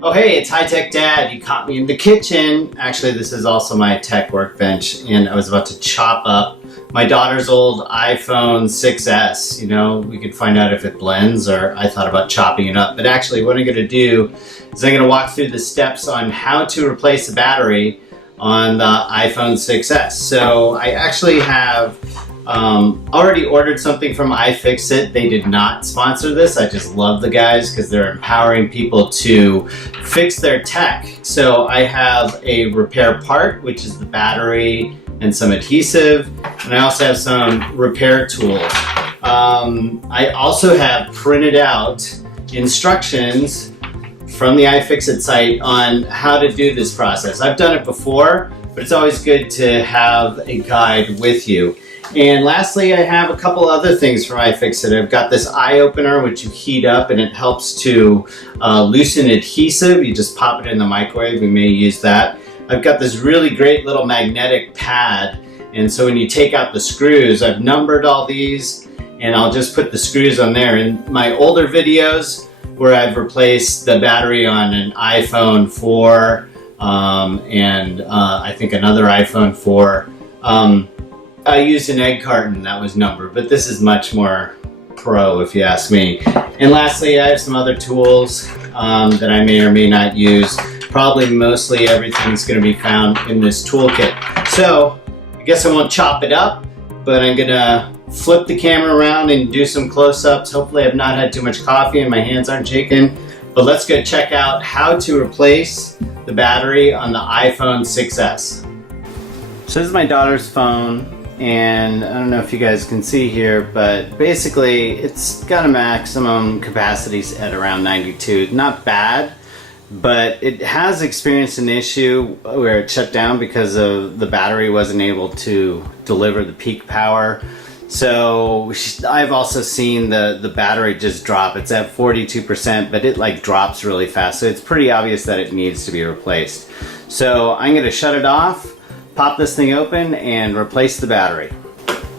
Oh hey, it's HighTechDad. You caught me in the kitchen. Actually, this is also my tech workbench, and I was about to chop up my daughter's old iPhone 6S. You know, we could find out if it blends, or I thought about chopping it up. But actually, what I'm going to do is I'm going to walk through the steps on how to replace the battery on the iPhone 6S. So I actually have already ordered something from iFixit. They did not sponsor this. I just love the guys because they're empowering people to fix their tech. So I have a repair part, which is the battery and some adhesive, and I also have some repair tools. I also have printed out instructions from the iFixit site on how to do this process. I've done it before, but it's always good to have a guide with you. And lastly, I have a couple other things from iFixit. I've got this eye opener, which you heat up and it helps to loosen adhesive. You just pop it in the microwave. We may use that. I've got this really great little magnetic pad. And so when you take out the screws, I've numbered all these and I'll just put the screws on there. In my older videos where I've replaced the battery on an iPhone 4 and I think another iPhone 4, I used an egg carton that was numbered, but this is much more pro if you ask me. And lastly, I have some other tools that I may or may not use. Probably mostly everything's going to be found in this toolkit. So I guess I won't chop it up, but I'm going to flip the camera around and do some close-ups. Hopefully I've not had too much coffee and my hands aren't shaking. But let's go check out how to replace the battery on the iPhone 6S. So this is my daughter's phone. And I don't know if you guys can see here, but basically it's got a maximum capacity at around 92. Not bad, but it has experienced an issue where it shut down because of the battery wasn't able to deliver the peak power. So I've also seen the battery just drop. It's at 42%, but it like drops really fast. So it's pretty obvious that it needs to be replaced. So I'm gonna shut it off, pop this thing open, and replace the battery.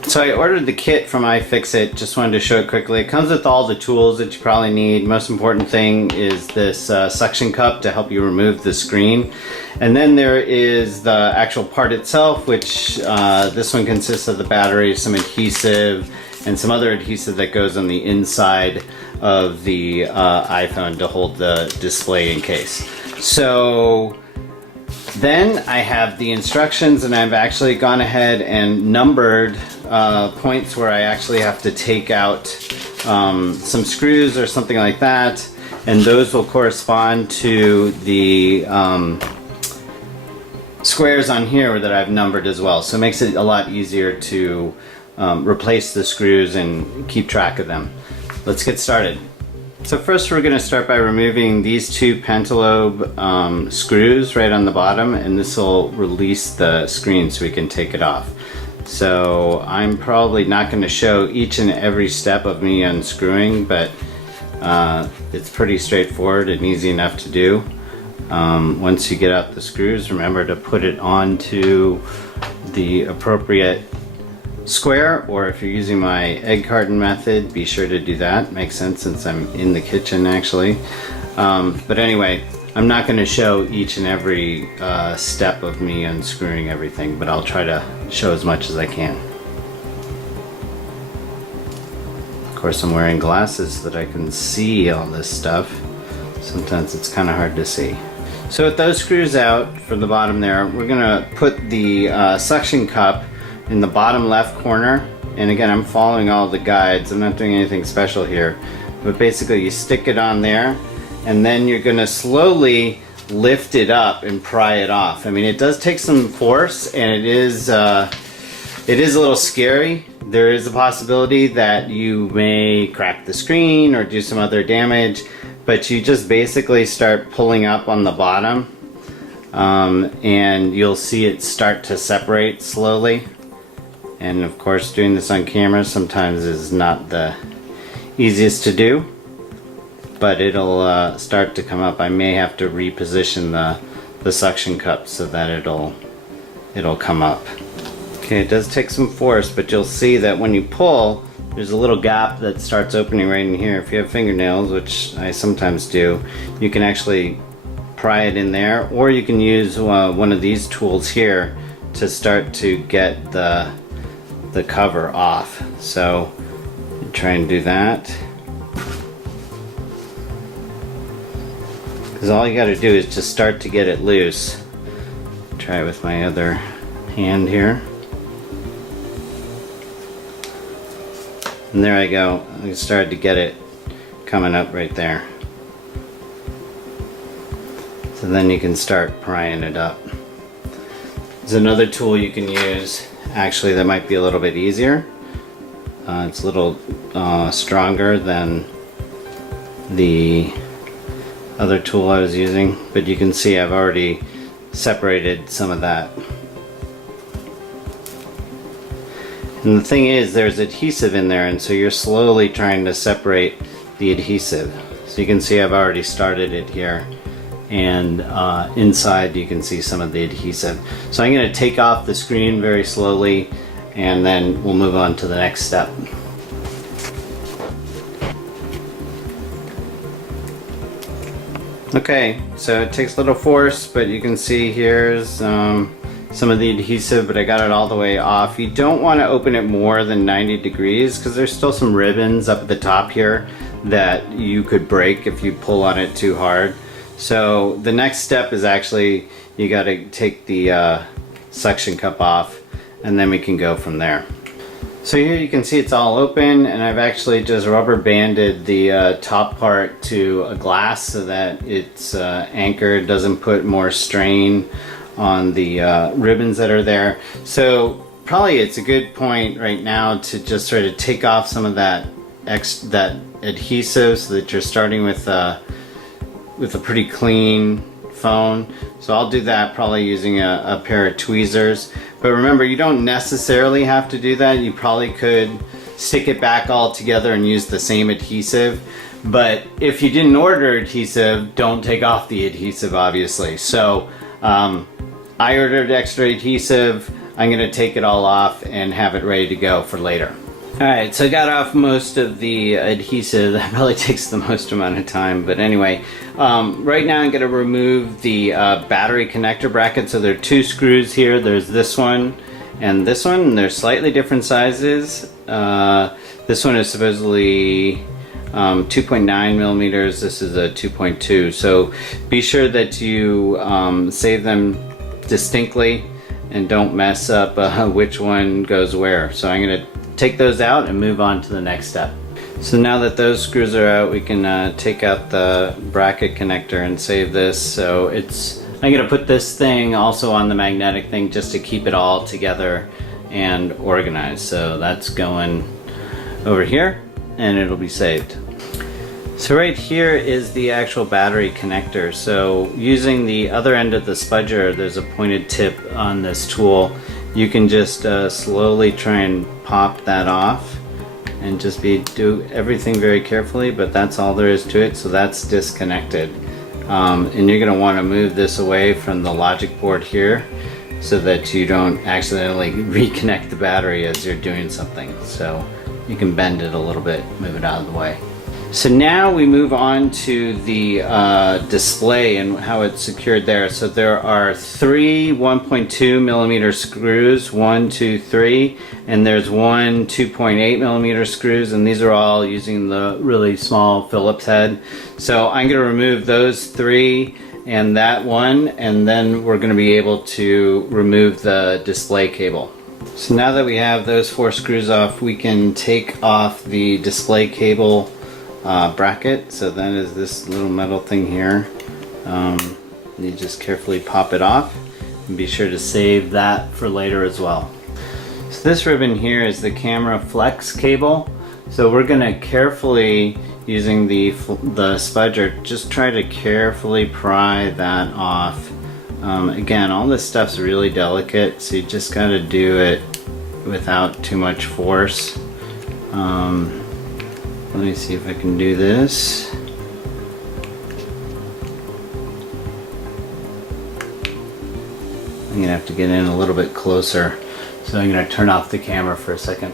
So I ordered the kit from iFixit, just wanted to show it quickly. It comes with all the tools that you probably need. Most important thing is this suction cup to help you remove the screen. And then there is the actual part itself, which this one consists of the battery, some adhesive, and some other adhesive that goes on the inside of the iPhone to hold the display in case. So then I have the instructions, and I've actually gone ahead and numbered points where I actually have to take out some screws or something like that, and those will correspond to the squares on here that I've numbered as well. So it makes it a lot easier to replace the screws and keep track of them. Let's get started. So first we're going to start by removing these two pentalobe screws right on the bottom, and this will release the screen so we can take it off. So I'm probably not going to show each and every step of me unscrewing, but it's pretty straightforward and easy enough to do. Once you get out the screws, remember to put it onto the appropriate square, or if you're using my egg carton method, be sure to do that. Makes sense since I'm in the kitchen actually. But anyway, I'm not going to show each and every step of me unscrewing everything, but I'll try to show as much as I can. Of course, I'm wearing glasses so that I can see all this stuff. Sometimes it's kind of hard to see. So with those screws out from the bottom there, we're going to put the suction cup in the bottom left corner. And again, I'm following all the guides. I'm not doing anything special here. But basically you stick it on there, and then you're going to slowly lift it up and pry it off. I mean, it does take some force, and it is a little scary. There is a possibility that you may crack the screen or do some other damage, but you just basically start pulling up on the bottom, and you'll see it start to separate slowly. And of course, doing this on camera sometimes is not the easiest to do. but it'll start to come up. I may have to reposition the suction cup so that it'll come up. Okay, it does take some force, but you'll see that when you pull, there's a little gap that starts opening right in here. If you have fingernails, which I sometimes do, you can actually pry it in there, or you can use one of these tools here to start to get the cover off. So try and do that. Because all you got to do is just start to get it loose. Try it with my other hand here. And there I go. I started to get it coming up right there. So then you can start prying it up. There's another tool you can use, actually, that might be a little bit easier. It's a little stronger than the other tool I was using, but you can see I've already separated some of that. And the thing is, there's adhesive in there, and so you're slowly trying to separate the adhesive. So you can see I've already started it here, and inside you can see some of the adhesive. So I'm going to take off the screen very slowly, and then we'll move on to the next step. Okay, so it takes a little force, but you can see here's some of the adhesive, but I got it all the way off. You don't want to open it more than 90 degrees because there's still some ribbons up at the top here that you could break if you pull on it too hard. So the next step is actually you got to take the suction cup off, and then we can go from there. So here you can see it's all open, and I've actually just rubber banded the top part to a glass so that it's anchored, doesn't put more strain on the ribbons that are there. So probably it's a good point right now to just sort of take off some of that adhesive so that you're starting with a pretty clean phone. So I'll do that probably using a pair of tweezers. But remember, you don't necessarily have to do that. You probably could stick it back all together and use the same adhesive. But if you didn't order adhesive, don't take off the adhesive, obviously. So I ordered extra adhesive. I'm going to take it all off and have it ready to go for later. Alright, so I got off most of the adhesive. That probably takes the most amount of time, but anyway. Right now I'm going to remove the battery connector bracket. So there are two screws here. There's this one and this one, and they're slightly different sizes. This one is supposedly 2.9 millimeters. This is a 2.2. So be sure that you save them distinctly and don't mess up which one goes where. So I'm going to take those out and move on to the next step. So now that those screws are out, we can take out the bracket connector and save this. So I'm going to put this thing also on the magnetic thing just to keep it all together and organized. So that's going over here and it'll be saved. So right here is the actual battery connector. So using the other end of the spudger, there's a pointed tip on this tool. You can just slowly try and pop that off and just do everything very carefully, but that's all there is to it. So that's disconnected. And you're going to want to move this away from the logic board here so that you don't accidentally reconnect the battery as you're doing something. So you can bend it a little bit, move it out of the way. So now we move on to the display and how it's secured there. So there are three 1.2 millimeter screws, 1, 2, 3, and there's one 2.8 millimeter screws, and these are all using the really small Phillips head. So I'm going to remove those three and that one, and then we're going to be able to remove the display cable. So now that we have those four screws off, we can take off the display cable bracket. So that is this little metal thing here. You just carefully pop it off and be sure to save that for later as well. So this ribbon here is the camera flex cable. So we're going to carefully, using the spudger, just try to carefully pry that off. Again, all this stuff's really delicate, so you just got to do it without too much force. Let me see if I can do this. I'm going to have to get in a little bit closer. So I'm going to turn off the camera for a second.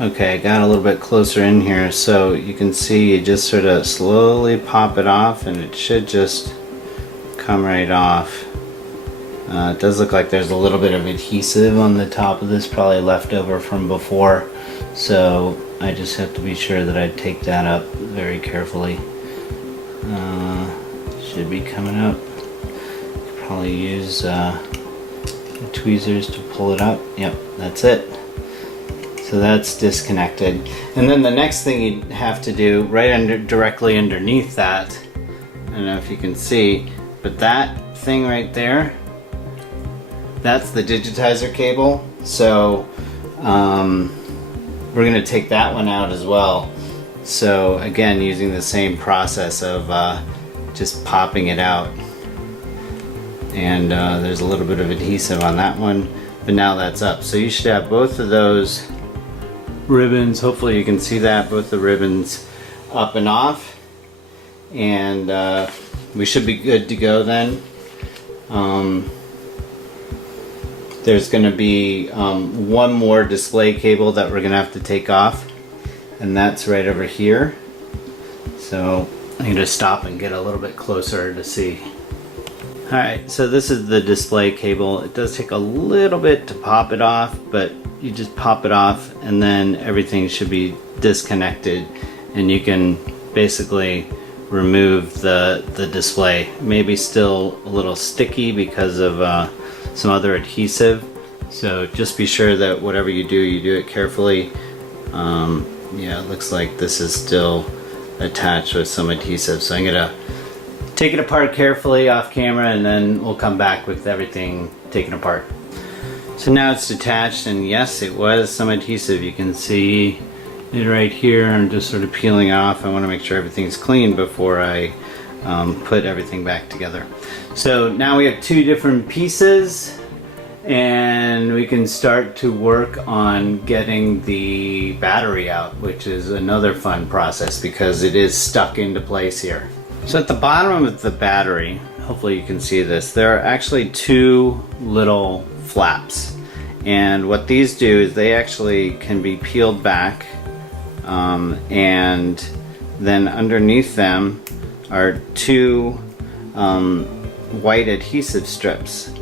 Okay, I got a little bit closer in here, so you can see you just sort of slowly pop it off and it should just come right off. It does look like there's a little bit of adhesive on the top of this, probably left over from before. So I just have to be sure that I take that up very carefully. Should be coming up. Probably use tweezers to pull it up. Yep, that's it. So that's disconnected. And then the next thing you have to do, directly underneath that, I don't know if you can see, but that thing right there, that's the digitizer cable. So we're gonna take that one out as well. So again, using the same process of just popping it out. And there's a little bit of adhesive on that one, but now that's up. So you should have both of those ribbons, hopefully you can see that, both the ribbons up and off, and we should be good to go then. There's going to be one more display cable that we're going to have to take off, and that's right over here. So I'm going to stop and get a little bit closer to see. Alright, so this is the display cable. It does take a little bit to pop it off, but you just pop it off and then everything should be disconnected and you can basically remove the display. Maybe still a little sticky because of some other adhesive, so just be sure that whatever you do it carefully. Yeah, it looks like this is still attached with some adhesive, so I'm gonna take it apart carefully off camera and then we'll come back with everything taken apart. So now it's detached, and yes, it was some adhesive. You can see it right here. I'm just sort of peeling off. I want to make sure everything's clean before I put everything back together. So now we have two different pieces and we can start to work on getting the battery out, which is another fun process because it is stuck into place here. So at the bottom of the battery, hopefully you can see this, there are actually two little flaps, and what these do is they actually can be peeled back, and then underneath them are two white adhesive strips,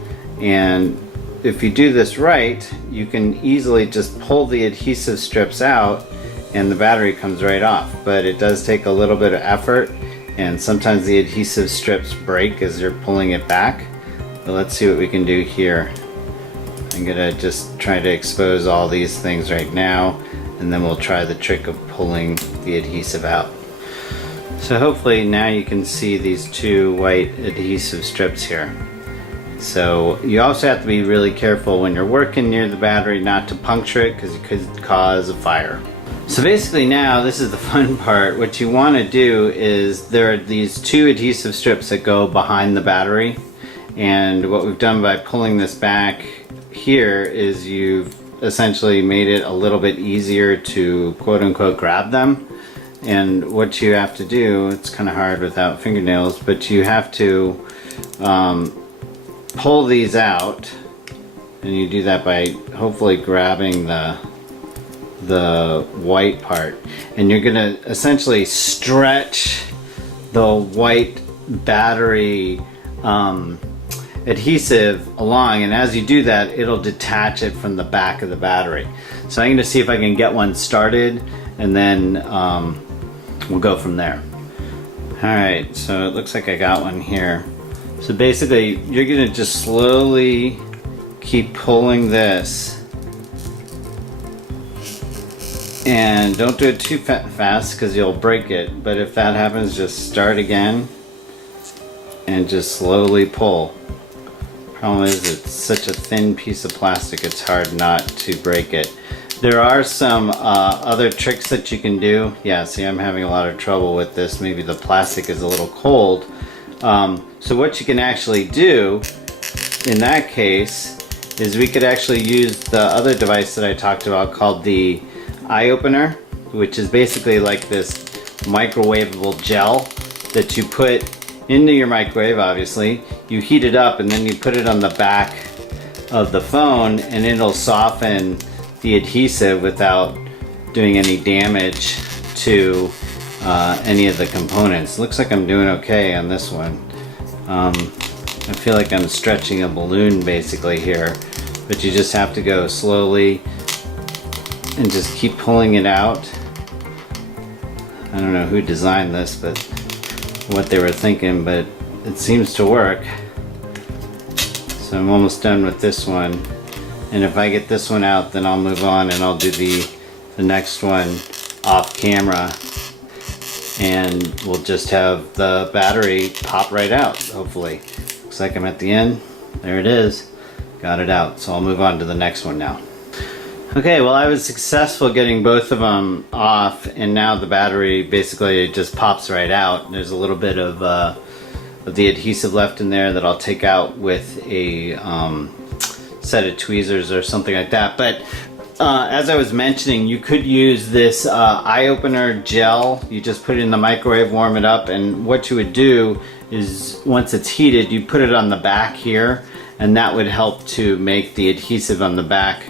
and if you do this right you can easily just pull the adhesive strips out and the battery comes right off, but it does take a little bit of effort and sometimes the adhesive strips break as you're pulling it back. But let's see what we can do here. I'm gonna just try to expose all these things right now and then we'll try the trick of pulling the adhesive out. So hopefully now you can see these two white adhesive strips here. So you also have to be really careful when you're working near the battery not to puncture it because it could cause a fire. So basically now, this is the fun part. What you want to do is there are these two adhesive strips that go behind the battery, and what we've done by pulling this back here is you've essentially made it a little bit easier to quote-unquote grab them. And what you have to do, it's kind of hard without fingernails, but you have to pull these out, and you do that by hopefully grabbing the white part, and you're gonna essentially stretch the white battery adhesive along, and as you do that it'll detach it from the back of the battery. So I'm gonna see if I can get one started and then we'll go from there. Alright, so it looks like I got one here. So basically you're gonna just slowly keep pulling this. And don't do it too fast because you'll break it, but if that happens, just start again and just slowly pull. Problem is it's such a thin piece of plastic, it's hard not to break it. There are some other tricks that you can do. Yeah, see, I'm having a lot of trouble with this. Maybe the plastic is a little cold. So what you can actually do in that case is we could actually use the other device that I talked about called the eye opener, which is basically like this microwavable gel that you put into your microwave, obviously. You heat it up and then you put it on the back of the phone and it'll soften the adhesive without doing any damage to any of the components. Looks like I'm doing okay on this one. I feel like I'm stretching a balloon basically here, but you just have to go slowly and just keep pulling it out. I don't know who designed this, but what they were thinking, but it seems to work. So I'm almost done with this one, and if I get this one out, then I'll move on and I'll do the next one off camera, and we'll just have the battery pop right out, hopefully. Looks like I'm at the end. There it is. Got it out, so I'll move on to the next one now. Okay, well, I was successful getting both of them off, and now the battery basically just pops right out. There's a little bit of the adhesive left in there that I'll take out with a set of tweezers or something like that. But as I was mentioning, you could use this eye opener gel. You just put it in the microwave, warm it up, and what you would do is once it's heated, you put it on the back here, and that would help to make the adhesive on the back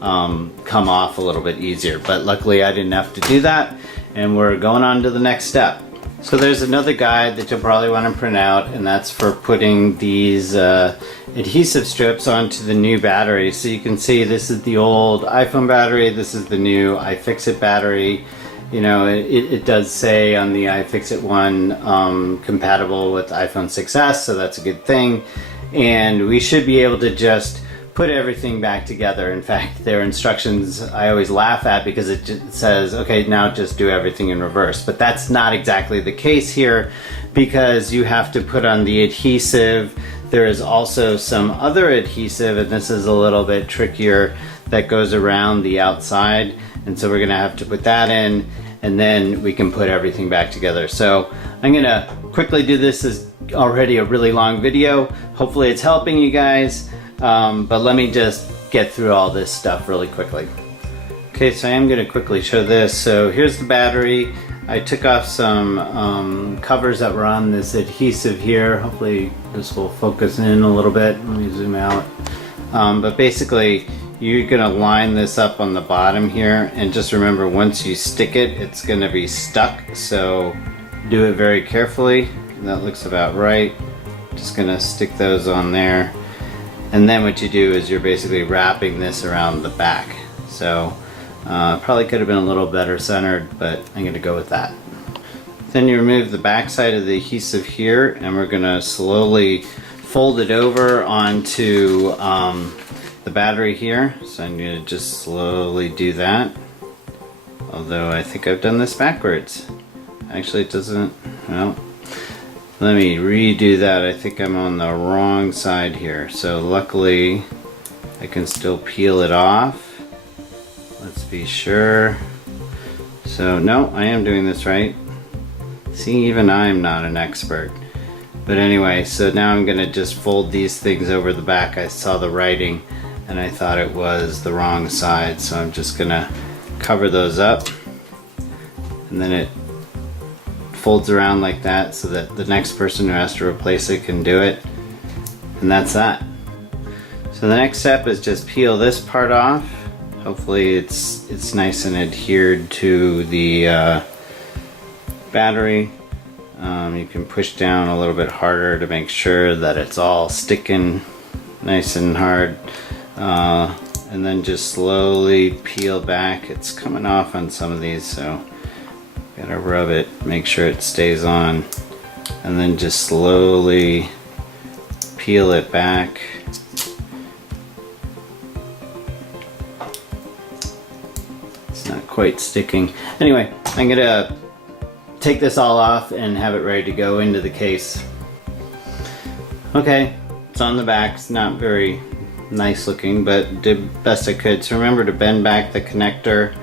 come off a little bit easier. But luckily I didn't have to do that, and we're going on to the next step. So there's another guide that you'll probably want to print out, and that's for putting these adhesive strips onto the new battery. So you can see this is the old iPhone battery, this is the new iFixit battery. You know, it does say on the iFixit one compatible with iPhone 6s, so that's a good thing. And we should be able to just put everything back together. In fact, their instructions I always laugh at because it just says, okay, now just do everything in reverse. But that's not exactly the case here, because you have to put on the adhesive. There is also some other adhesive, and this is a little bit trickier, that goes around the outside. And so we're gonna have to put that in, and then we can put everything back together. So I'm gonna quickly do this. As already a really long video. Hopefully it's helping you guys. But let me just get through all this stuff really quickly. Okay, so I am going to quickly show this. So here's the battery. I took off some covers that were on this adhesive here. Hopefully this will focus in a little bit. Let me zoom out. But basically you're going to line this up on the bottom here, and just remember, once you stick it, it's going to be stuck. So do it very carefully. That looks about right. Just going to stick those on there. And then what you do is you're basically wrapping this around the back. So probably could have been a little better centered, but I'm going to go with that. Then you remove the back side of the adhesive here, and we're going to slowly fold it over onto the battery here. So I'm going to just slowly do that. Although I think I've done this backwards. Actually, it doesn't, well. Let me redo that. I think I'm on the wrong side here. So luckily I can still peel it off. Let's be sure. So no, I am doing this right. See, even I'm not an expert. But anyway, so now I'm gonna just fold these things over the back. I saw the writing and I thought it was the wrong side. So I'm just gonna cover those up, and then it folds around like that so that the next person who has to replace it can do it. And that's that. So the next step is just peel this part off. Hopefully it's nice and adhered to the battery. You can push down a little bit harder to make sure that it's all sticking nice and hard. And then just slowly peel back. It's coming off on some of these, so gotta rub it, make sure it stays on, and then just slowly peel it back. It's not quite sticking. Anyway, I'm gonna take this all off and have it ready to go into the case. Okay, it's on the back. It's not very nice looking, but did best I could. So remember to bend back the connector,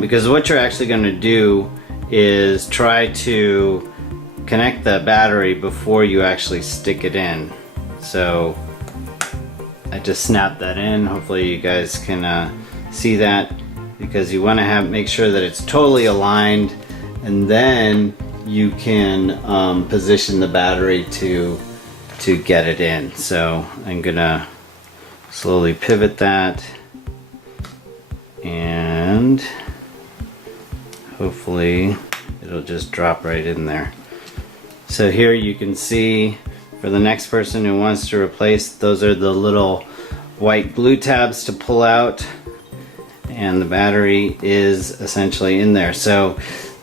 because what you're actually going to do is try to connect the battery before you actually stick it in. So I just snapped that in. Hopefully you guys can see that, because you want to make sure that it's totally aligned, and then you can position the battery to get it in. So I'm gonna slowly pivot that, and hopefully it'll just drop right in there. So here you can see, for the next person who wants to replace, those are the little white glue tabs to pull out, and the battery is essentially in there. So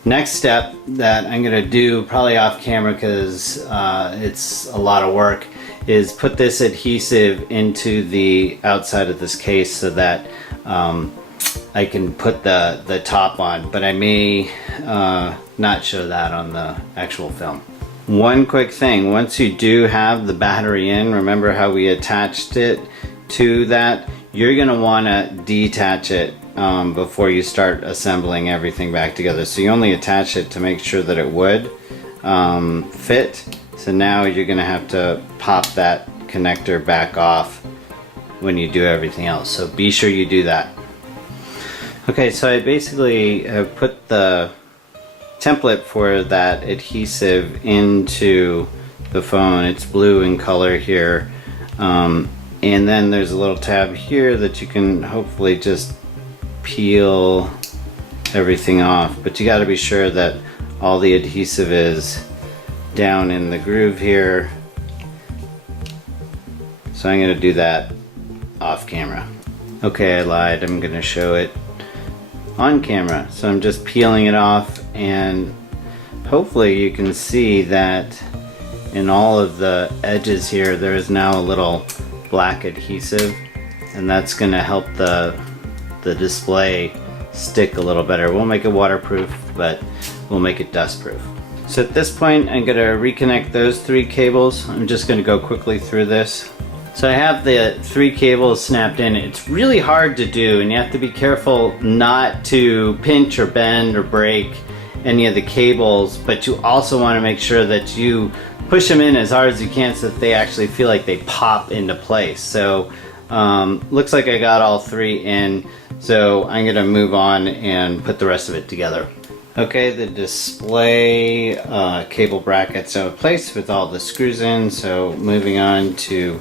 next step that I'm gonna do, probably off camera because it's a lot of work, is put this adhesive into the outside of this case so that I can put the top on, but I may not show that on the actual film. One quick thing, once you do have the battery in, remember how we attached it to that? You're gonna wanna detach it before you start assembling everything back together. So you only attach it to make sure that it would fit. So now you're gonna have to pop that connector back off when you do everything else. So be sure you do that. Okay, so I basically have put the template for that adhesive into the phone. It's blue in color here. And then there's a little tab here that you can hopefully just peel everything off. But you gotta be sure that all the adhesive is down in the groove here. So I'm gonna do that off camera. Okay, I lied, I'm gonna show it on camera. So I'm just peeling it off, and hopefully you can see that in all of the edges here there is now a little black adhesive, and that's gonna help the display stick a little better. Won't make it waterproof, but we'll make it dust proof. So at this point I'm gonna reconnect those 3 cables. I'm just gonna go quickly through this. So I have the 3 cables snapped in. It's really hard to do, and you have to be careful not to pinch or bend or break any of the cables, but you also want to make sure that you push them in as hard as you can so that they actually feel like they pop into place. So looks like I got all 3 in, so I'm gonna move on and put the rest of it together. Okay, the display cable brackets are in place with all the screws in, so moving on to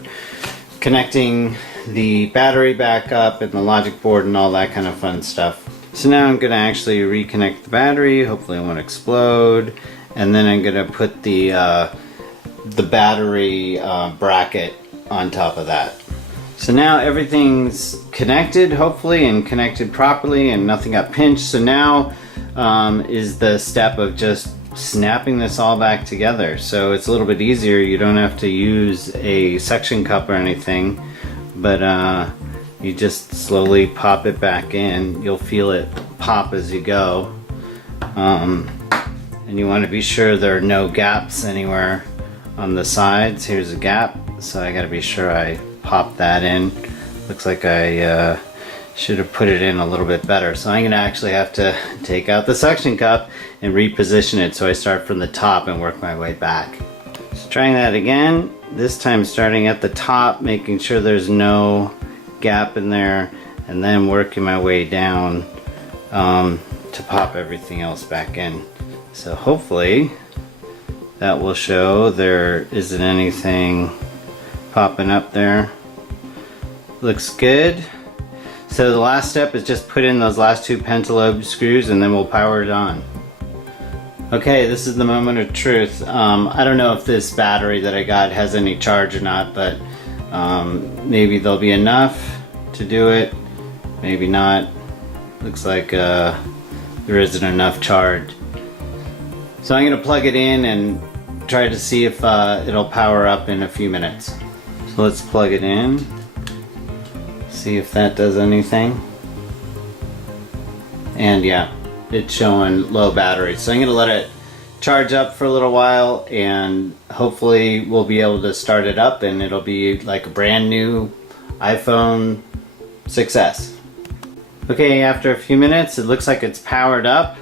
connecting the battery back up and the logic board and all that kind of fun stuff. So now I'm going to actually reconnect the battery, hopefully it won't explode, and then I'm going to put the battery bracket on top of that. So now everything's connected, hopefully, and connected properly, and nothing got pinched. So now is the step of just snapping this all back together. So it's a little bit easier. You don't have to use a suction cup or anything, but you just slowly pop it back in. You'll feel it pop as you go. And you want to be sure there are no gaps anywhere on the sides. Here's a gap, so I got to be sure I pop that in. Looks like I should have put it in a little bit better. So I'm going to actually have to take out the suction cup and reposition it so I start from the top and work my way back. So trying that again, this time starting at the top, making sure there's no gap in there, and then working my way down to pop everything else back in. So hopefully that will show there isn't anything popping up there. Looks good. So the last step is just put in those last 2 pentalobe screws, and then we'll power it on. Okay, this is the moment of truth. I don't know if this battery that I got has any charge or not, but maybe there'll be enough to do it, maybe not. Looks like there isn't enough charge. So I'm gonna plug it in and try to see if it'll power up in a few minutes. So let's plug it in, see if that does anything. And yeah, it's showing low battery. So I'm gonna let it charge up for a little while, and hopefully we'll be able to start it up and it'll be like a brand new iPhone 6S. Okay, after a few minutes it looks like it's powered up,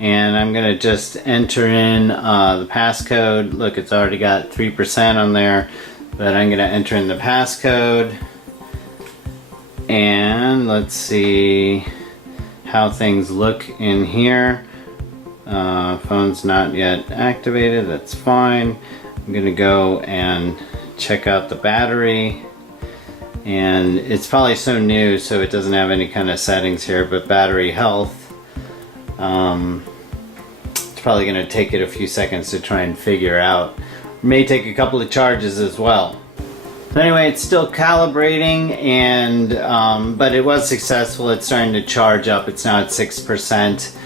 and I'm gonna just enter in the passcode. Look, it's already got 3% on there, but I'm gonna enter in the passcode, and let's see how things look in here. Phone's not yet activated, that's fine. I'm gonna go and check out the battery, and it's probably so new so it doesn't have any kind of settings here, but battery health, it's probably gonna take it a few seconds to try and figure out. May take a couple of charges as well. So anyway, it's still calibrating, and but it was successful. It's starting to charge up. It's now at 6%.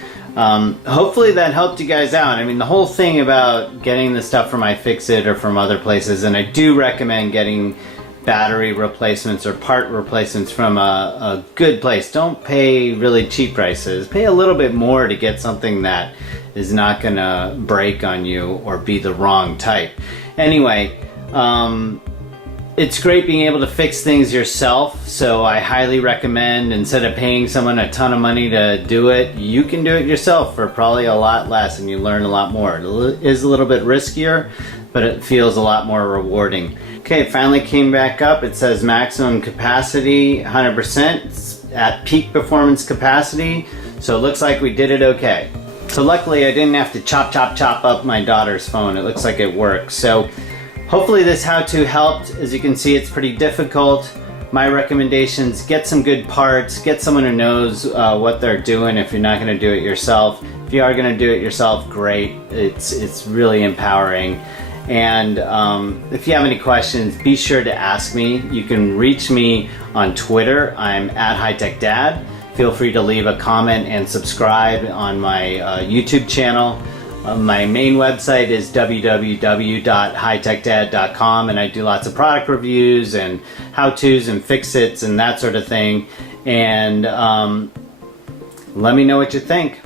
Hopefully that helped you guys out. I mean, the whole thing about getting the stuff from iFixit or from other places, and I do recommend getting battery replacements or part replacements from a good place. Don't pay really cheap prices. Pay a little bit more to get something that is not gonna break on you or be the wrong type. Anyway, it's great being able to fix things yourself, so I highly recommend, instead of paying someone a ton of money to do it, you can do it yourself for probably a lot less, and you learn a lot more. It is a little bit riskier, but it feels a lot more rewarding. Okay, it finally came back up. It says maximum capacity 100%. It's at peak performance capacity, so it looks like we did it okay. So luckily I didn't have to chop up my daughter's phone. It looks like it works. So hopefully this how-to helped. As you can see, it's pretty difficult. My recommendations: get some good parts, get someone who knows what they're doing if you're not going to do it yourself. If you are going to do it yourself, great. It's really empowering. And if you have any questions, be sure to ask me. You can reach me on Twitter. I'm at HighTechDad. Feel free to leave a comment and subscribe on my YouTube channel. My main website is www.hightechdad.com, and I do lots of product reviews and how-tos and fix-its and that sort of thing. And let me know what you think.